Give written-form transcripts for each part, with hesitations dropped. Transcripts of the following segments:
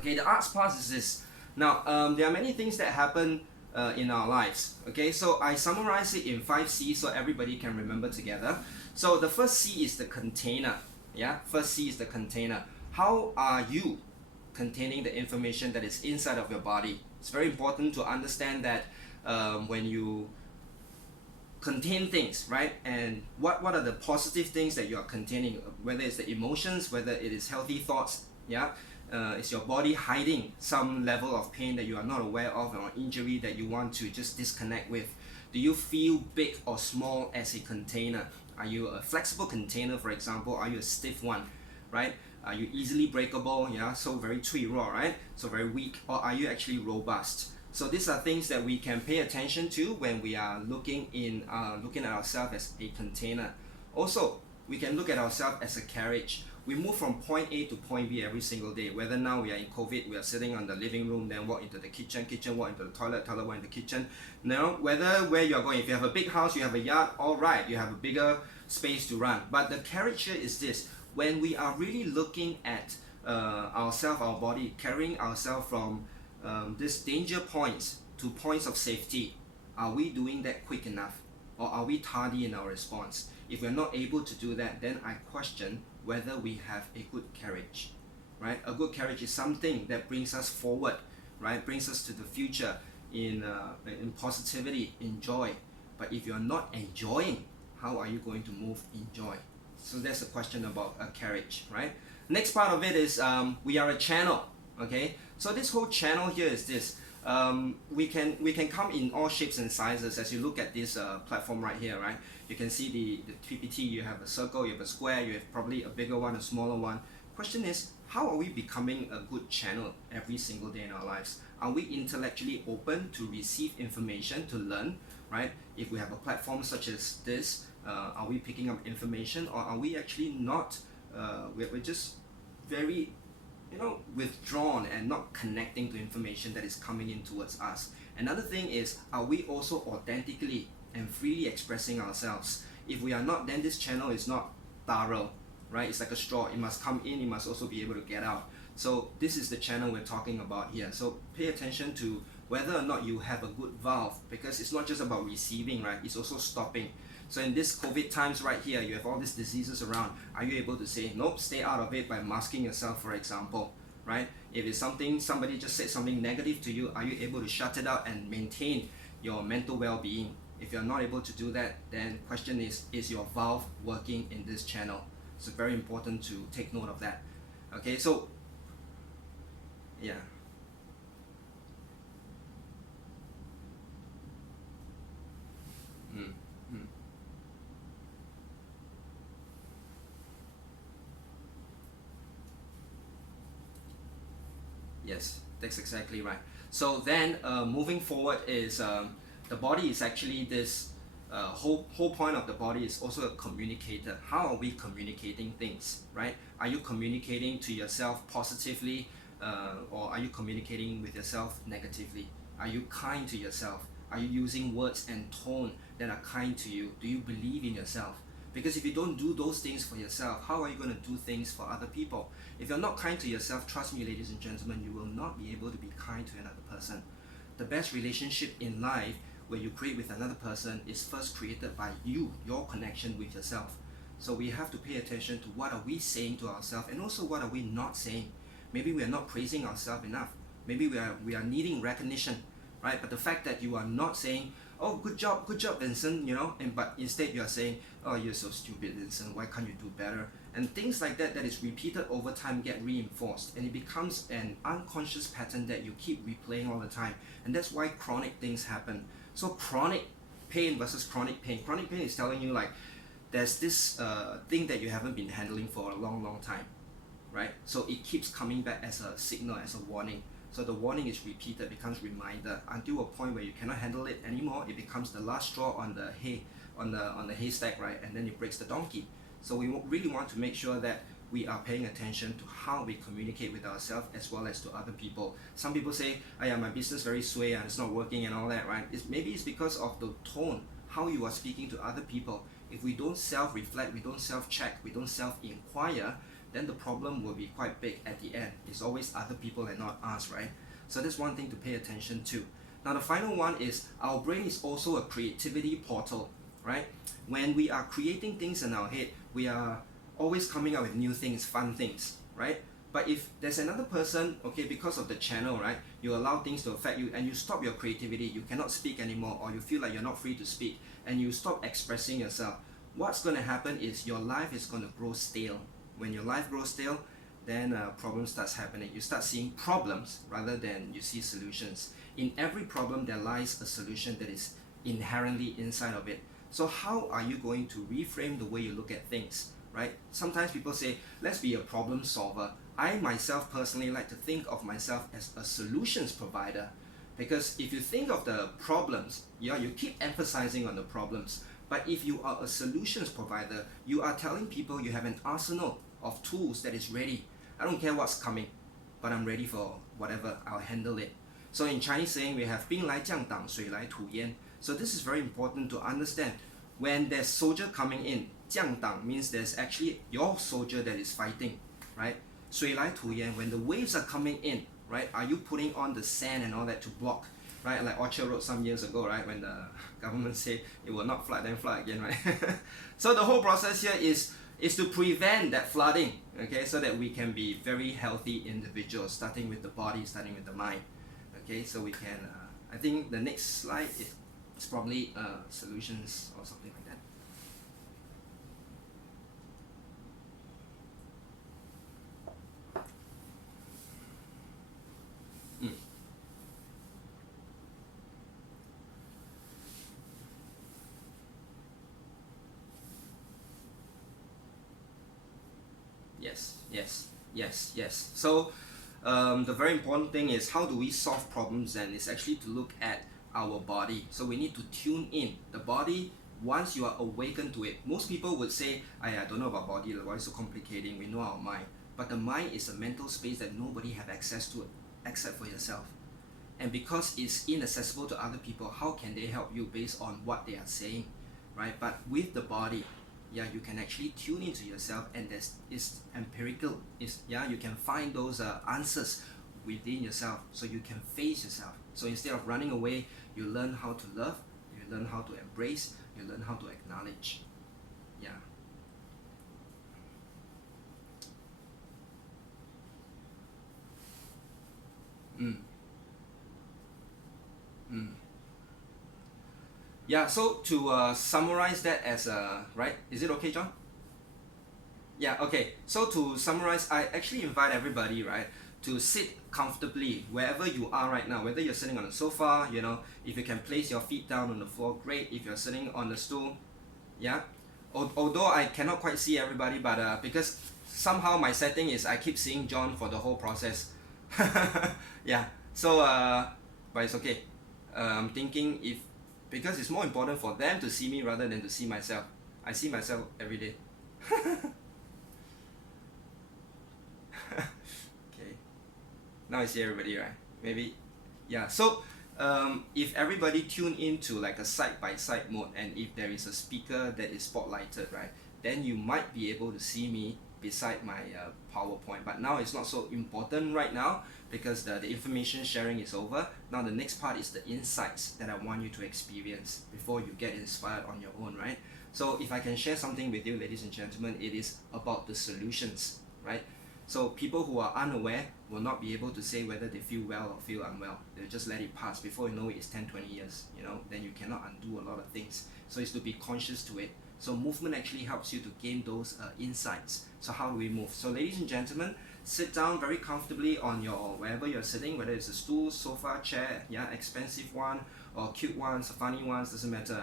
Okay, the arts part is this. Now, there are many things that happen in our lives. Okay, so I summarize it in 5 C's so everybody can remember together. So the first C is the container. Yeah, first C is the container. How are you containing the information that is inside of your body? It's very important to understand that when you contain things, right? And what are the positive things that you are containing, whether it's the emotions, whether it is healthy thoughts, yeah? Is your body hiding some level of pain that you are not aware of, or injury that you want to just disconnect with? Do you feel big or small as a container? Are you a flexible container, for example? Are you a stiff one, right? Are you easily breakable? Yeah, so very 脆弱, right? So very weak. Or are you actually robust? So these are things that we can pay attention to when we are looking at ourselves as a container. Also, we can look at ourselves as a carriage. We move from point A to point B every single day. Whether now we are in COVID, we are sitting on the living room, then walk into the kitchen, walk into the toilet, walk into the kitchen. Now, where you are going, if you have a big house, you have a yard, all right, you have a bigger space to run. But the carriage here is this: when we are really looking at ourselves, our body, carrying ourselves from these danger points to points of safety, are we doing that quick enough, or are we tardy in our response? If we're not able to do that, then I question whether we have a good carriage, right? A good carriage is something that brings us forward, right? Brings us to the future in positivity, in joy. But if you're not enjoying, how are you going to move in joy? So that's a question about a carriage, right? Next part of it is we are a channel, okay? So this whole channel here is this. We can come in all shapes and sizes. As you look at this platform right here, right? You can see the PPT, you have a circle, you have a square, you have probably a bigger one, a smaller one. Question is, how are we becoming a good channel every single day in our lives? Are we intellectually open to receive information, to learn, right? If we have a platform such as this, are we picking up information, or are we actually not? We're just very withdrawn and not connecting to information that is coming in towards us. Another thing is, are we also authentically and freely expressing ourselves? If we are not, then this channel is not thorough, right? It's like a straw. It must come in, it must also be able to get out. So this is the channel we're talking about here. So pay attention to whether or not you have a good valve, because it's not just about receiving, right? It's also stopping. So in this COVID times right here, you have all these diseases around. Are you able to say, nope, stay out of it by masking yourself, for example, right? If it's somebody just said something negative to you, are you able to shut it out and maintain your mental well-being? If you're not able to do that, then question is your valve working in this channel? It's very important to take note of that. Okay, so, yeah. Mm, mm. Yes, that's exactly right. So then, moving forward is the body is actually this whole point of the body is also a communicator. How are we communicating things, right? Are you communicating to yourself positively, or are you communicating with yourself negatively? Are you kind to yourself? Are you using words and tone that are kind to you? Do you believe in yourself? Because if you don't do those things for yourself, how are you going to do things for other people? If you're not kind to yourself, trust me, ladies and gentlemen, you will not be able to be kind to another person. The best relationship in life where you create with another person is first created by you, your connection with yourself. So we have to pay attention to what are we saying to ourselves, and also what are we not saying. Maybe we are not praising ourselves enough. Maybe we are needing recognition, right? But the fact that you are not saying, oh, good job, Vincent, but instead you are saying, oh, you're so stupid, Vincent, why can't you do better? And things like that is repeated over time get reinforced, and it becomes an unconscious pattern that you keep replaying all the time. And that's why chronic things happen. So chronic pain versus chronic pain. Chronic pain is telling you, like, there's this thing that you haven't been handling for a long time, right? So it keeps coming back as a signal, as a warning. So the warning is repeated, becomes reminder, until a point where you cannot handle it anymore. It becomes the last straw on the haystack, right? And then it breaks the donkey. So we really want to make sure that we are paying attention to how we communicate with ourselves as well as to other people. Some people say, oh yeah, my business very sway and it's not working and all that, right? Maybe it's because of the tone, how you are speaking to other people. If we don't self-reflect, we don't self-check, we don't self-inquire, then the problem will be quite big at the end. It's always other people and not us, right? So that's one thing to pay attention to. Now the final one is our brain is also a creativity portal, right? When we are creating things in our head, we are always coming up with new things, fun things, right? But if there's another person, okay, because of the channel, right, you allow things to affect you and you stop your creativity, you cannot speak anymore, or you feel like you're not free to speak, and you stop expressing yourself, what's going to happen is your life is going to grow stale. When your life grows stale, then problem starts happening. You start seeing problems rather than you see solutions. In every problem, there lies a solution that is inherently inside of it. So how are you going to reframe the way you look at things, right? Sometimes people say, let's be a problem solver. I myself personally like to think of myself as a solutions provider, because if you think of the problems, yeah, you keep emphasizing on the problems. But if you are a solutions provider, you are telling people you have an arsenal of tools that is ready. I don't care what's coming, but I'm ready for whatever, I'll handle it. So in Chinese saying, we have 兵来将挡,水来土掩. So this is very important to understand. When there's soldier coming in, 将挡 means there's actually your soldier that is fighting, right? 水来土掩, when the waves are coming in, right? Are you putting on the sand and all that to block, right? Like Orchard Road some years ago, right? When the government said it will not flood, then flood again, right? So the whole process here is to prevent that flooding, okay? So that we can be very healthy individuals, starting with the body, starting with the mind, okay? So we can, I think the next slide is probably solutions or something like that. Yes. So the very important thing is, how do we solve problems? And it's actually to look at our body. So we need to tune in the body. Once you are awakened to it, most people would say, I don't know about body, why is so complicating? We know our mind. But the mind is a mental space that nobody have access to except for yourself. And because it's inaccessible to other people, how can they help you based on what they are saying, right? But with the body, yeah, you can actually tune into yourself, and it's empirical. You can find those answers within yourself, so you can face yourself. So instead of running away, you learn how to love, you learn how to embrace, you learn how to acknowledge. Yeah. Yeah, so to summarize that as a, right, is it okay, John? Yeah, okay. So to summarize, I actually invite everybody, right, to sit comfortably wherever you are right now, whether you're sitting on a sofa, you know, if you can place your feet down on the floor, great. If you're sitting on the stool, yeah. Although I cannot quite see everybody, but because somehow my setting is I keep seeing John for the whole process. Yeah, so but it's okay. I'm thinking because it's more important for them to see me rather than to see myself. I see myself every day. Okay, now I see everybody, right? Maybe, yeah. So if everybody tune into like a side-by-side mode, and if there is a speaker that is spotlighted, right, then you might be able to see me beside my PowerPoint. But now it's not so important right now, because the information sharing is over. Now the next part is the insights that I want you to experience before you get inspired on your own, right? So if I can share something with you, ladies and gentlemen, it is about the solutions, right? So people who are unaware will not be able to say whether they feel well or feel unwell. They'll just let it pass. Before you know it, it's 10, 20 years, you know, then you cannot undo a lot of things. So it's to be conscious to it. So movement actually helps you to gain those insights. So how do we move? So ladies and gentlemen, sit down very comfortably on your, wherever you're sitting, whether it's a stool, sofa, chair, yeah, expensive one, or cute ones, funny ones, doesn't matter.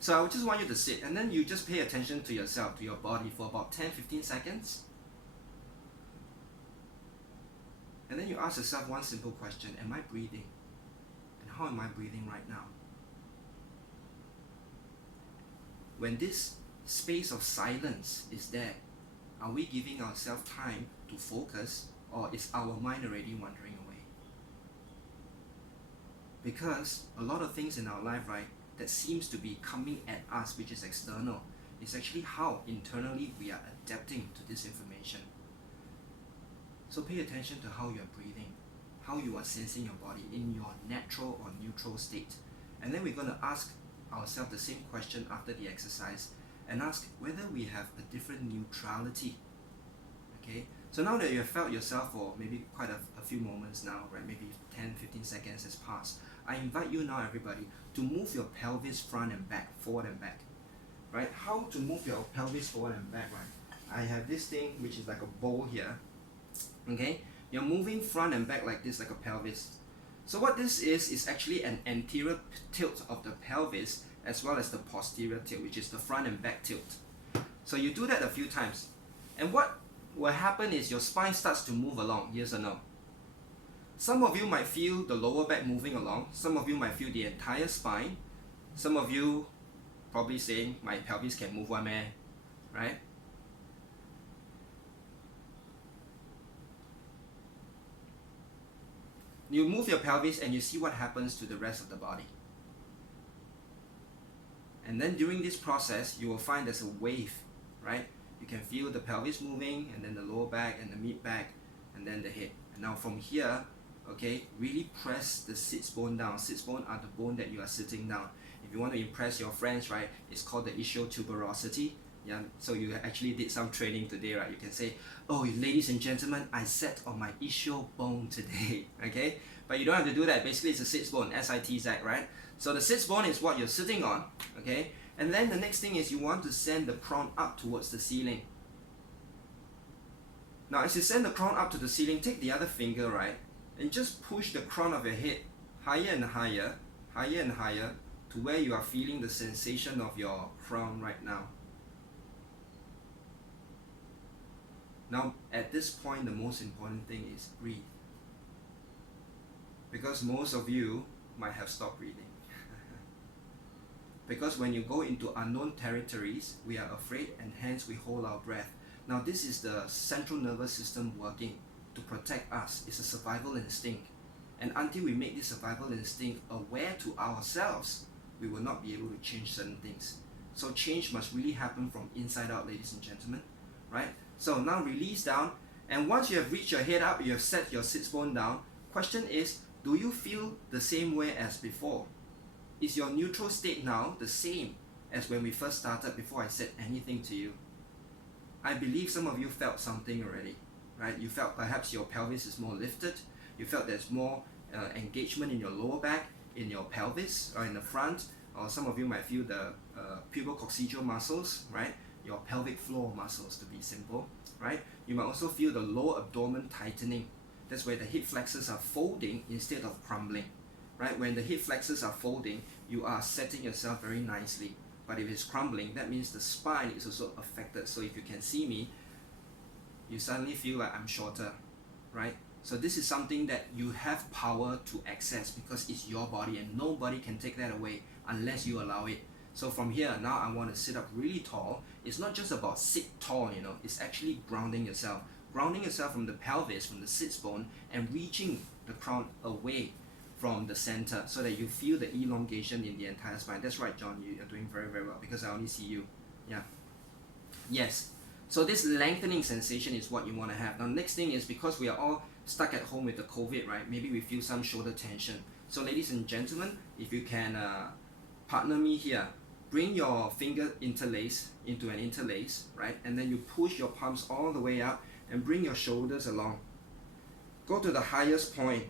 So I would just want you to sit, and then you just pay attention to yourself, to your body for about 10-15 seconds. And then you ask yourself one simple question: am I breathing? And how am I breathing right now? When this space of silence is there, are we giving ourselves time to focus, or is our mind already wandering away? Because a lot of things in our life, right, that seems to be coming at us, which is external, is actually how internally we are adapting to this information. So pay attention to how you're breathing, how you are sensing your body in your natural or neutral state. And then we're going to ask ourselves the same question after the exercise and ask whether we have a different neutrality. Okay, so now that you have felt yourself for maybe quite a few moments now, right, maybe 10-15 seconds has passed, I invite you now, everybody, to move your pelvis front and back, forward and back. Right? How to move your pelvis forward and back, right? I have this thing which is like a bowl here. Okay, you're moving front and back like this, like a pelvis. So what this is actually an anterior tilt of the pelvis as well as the posterior tilt, which is the front and back tilt. So you do that a few times, and what will happen is your spine starts to move along, yes or no? Some of you might feel the lower back moving along, some of you might feel the entire spine, some of you probably saying, my pelvis can move one man, right? You move your pelvis and you see what happens to the rest of the body. And then during this process, you will find there's a wave, right? You can feel the pelvis moving, and then the lower back and the mid back, and then the head. And now from here, okay, really press the sits bone down. Sits bone are the bone that you are sitting down. If you want to impress your friends, right, it's called the ischotuberosity. Yeah, so you actually did some training today, right? You can say, oh, ladies and gentlemen, I sat on my ischial bone today, okay? But you don't have to do that. Basically, it's a sits bone, S-I-T-Z, right? So the sits bone is what you're sitting on, okay? And then the next thing is you want to send the crown up towards the ceiling. Now, as you send the crown up to the ceiling, take the other finger, right, and just push the crown of your head higher and higher, higher and higher, to where you are feeling the sensation of your crown right now. Now, at this point, the most important thing is breathe. Because most of you might have stopped breathing. Because when you go into unknown territories, we are afraid and hence we hold our breath. Now, this is the central nervous system working to protect us. It's a survival instinct. And until we make this survival instinct aware to ourselves, we will not be able to change certain things. So change must really happen from inside out, ladies and gentlemen, right? So now release down, and once you have reached your head up, you have set your sits bone down. Question is, do you feel the same way as before? Is your neutral state now the same as when we first started before I said anything to you? I believe some of you felt something already, right? You felt perhaps your pelvis is more lifted. You felt there's more engagement in your lower back, in your pelvis, or in the front. Or some of you might feel the pubococcygeal muscles, right? Your pelvic floor muscles, to be simple, right? You might also feel the lower abdomen tightening. That's where the hip flexors are folding instead of crumbling, right? When the hip flexors are folding, you are setting yourself very nicely. But if it's crumbling, that means the spine is also affected. So if you can see me, you suddenly feel like I'm shorter, right? So this is something that you have power to access because it's your body and nobody can take that away unless you allow it. So from here, now I want to sit up really tall. It's not just about sit tall, you know, it's actually grounding yourself. Grounding yourself from the pelvis, from the sits bone, and reaching the crown away from the center so that you feel the elongation in the entire spine. That's right, John, you are doing very, very well because I only see you. Yeah. Yes. So this lengthening sensation is what you want to have. Now, next thing is because we are all stuck at home with the COVID, right? Maybe we feel some shoulder tension. So ladies and gentlemen, if you can partner me here, bring your finger interlace into an interlace, right? And then you push your palms all the way up and bring your shoulders along. Go to the highest point.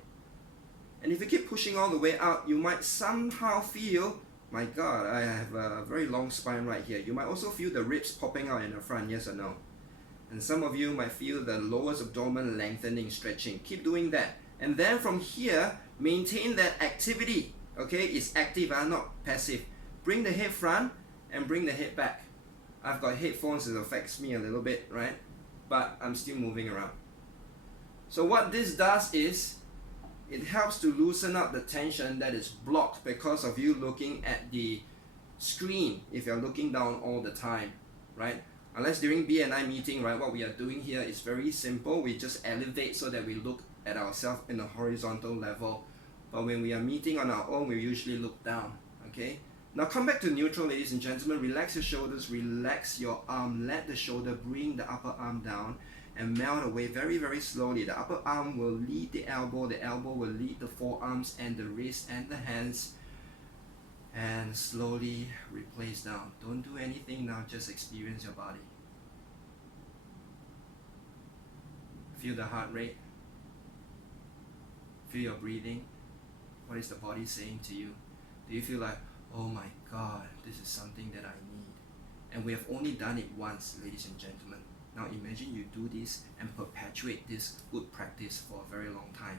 And if you keep pushing all the way out, you might somehow feel, my God, I have a very long spine right here. You might also feel the ribs popping out in the front, yes or no? And some of you might feel the lowest abdomen lengthening, stretching. Keep doing that. And then from here, maintain that activity. Okay, it's active, not passive. Bring the head front and bring the head back. I've got headphones, it affects me a little bit, right? But I'm still moving around. So what this does is, it helps to loosen up the tension that is blocked because of you looking at the screen if you're looking down all the time, right? Unless during BNI meeting, right, what we are doing here is very simple. We just elevate so that we look at ourselves in a horizontal level. But when we are meeting on our own, we usually look down, okay? Now come back to neutral, ladies and gentlemen. Relax your shoulders, relax your arm. Let the shoulder bring the upper arm down. and melt away very, very slowly. The upper arm will lead the elbow will lead the forearms and the wrist and the hands, and slowly replace down. Don't do anything now, just experience your body. Feel the heart rate, feel your breathing. What is the body saying to you? Do you feel like, oh my God, this is something that I need? And we have only done it once, ladies and gentlemen. Now imagine you do this and perpetuate this good practice for a very long time.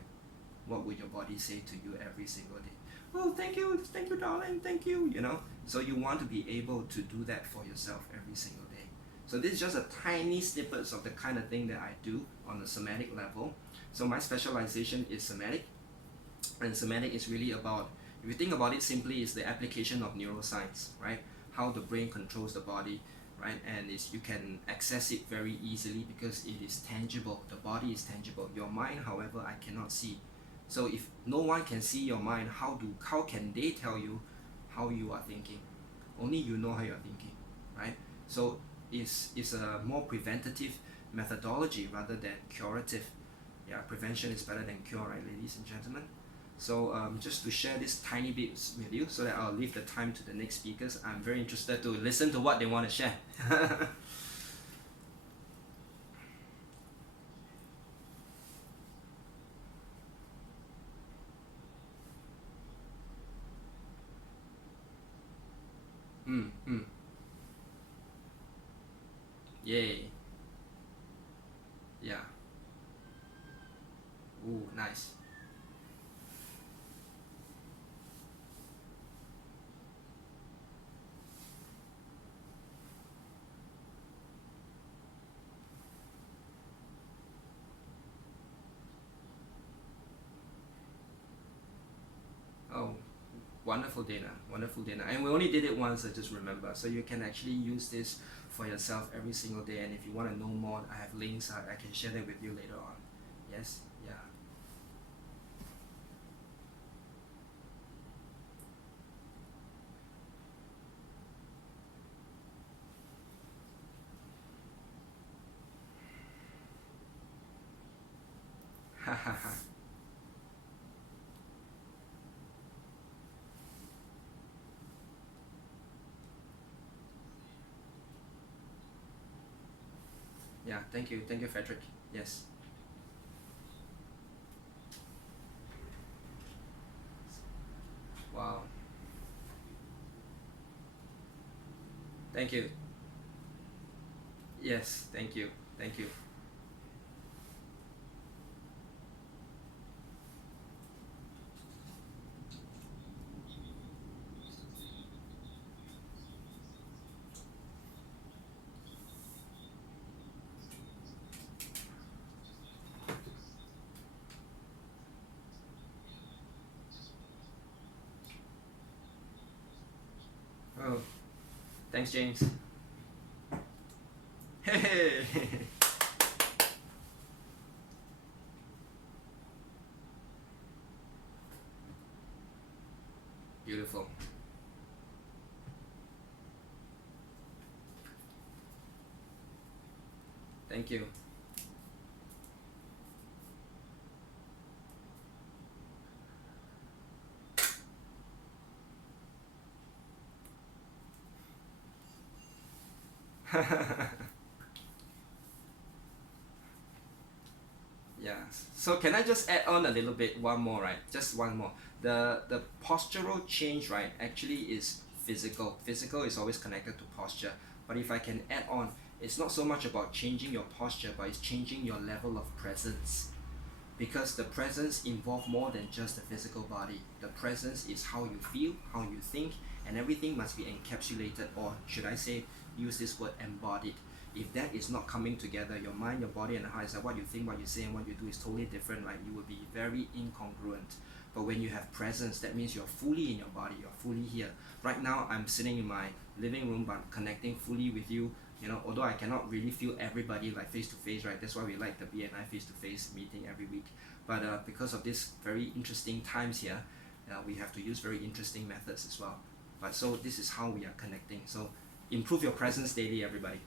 What would your body say to you every single day? Oh, thank you, darling, thank you, you know? So you want to be able to do that for yourself every single day. So this is just a tiny snippets of the kind of thing that I do on the somatic level. So my specialization is somatic, and somatic is really about, if you think about it simply, it's the application of neuroscience, right? How the brain controls the body, right? And you can access it very easily because it is tangible. The body is tangible. Your mind, however, I cannot see. So if no one can see your mind, how can they tell you how you are thinking? Only you know how you are thinking, right? So it's a more preventative methodology rather than curative. Yeah, prevention is better than cure, right, ladies and gentlemen? So just to share this tiny bits with you, so that I'll leave the time to the next speakers. I'm very interested to listen to what they want to share. Mm. Yay. Yeah. Ooh, nice. Oh, wonderful dinner, wonderful dinner. And we only did it once, I just remember. So you can actually use this for yourself every single day. And if you want to know more, I have links. I can share that with you later on. Yes, yeah. Yeah, thank you, Frederick. Yes. Wow. Thank you. Yes, thank you. Thank you. Oh, thanks, James. Hey. Beautiful. Thank you. Yeah. So can I just add on a little bit, one more, right? Just one more. The postural change, right, actually is physical. Physical is always connected to posture. But if I can add on, it's not so much about changing your posture, but it's changing your level of presence. Because the presence involves more than just the physical body. The presence is how you feel, how you think, and everything must be encapsulated, or should I say, use this word, embodied. If that is not coming together, your mind, your body, and the heart, is like what you think, what you say, and what you do is totally different, right? You will be very incongruent. But when you have presence, that means you're fully in your body, you're fully here. Right now, I'm sitting in my living room, but connecting fully with you. You know, although I cannot really feel everybody like face to face, right? That's why we like the BNI face to face meeting every week. But because of this very interesting times here, we have to use very interesting methods as well. But so this is how we are connecting. So improve your presence daily, everybody.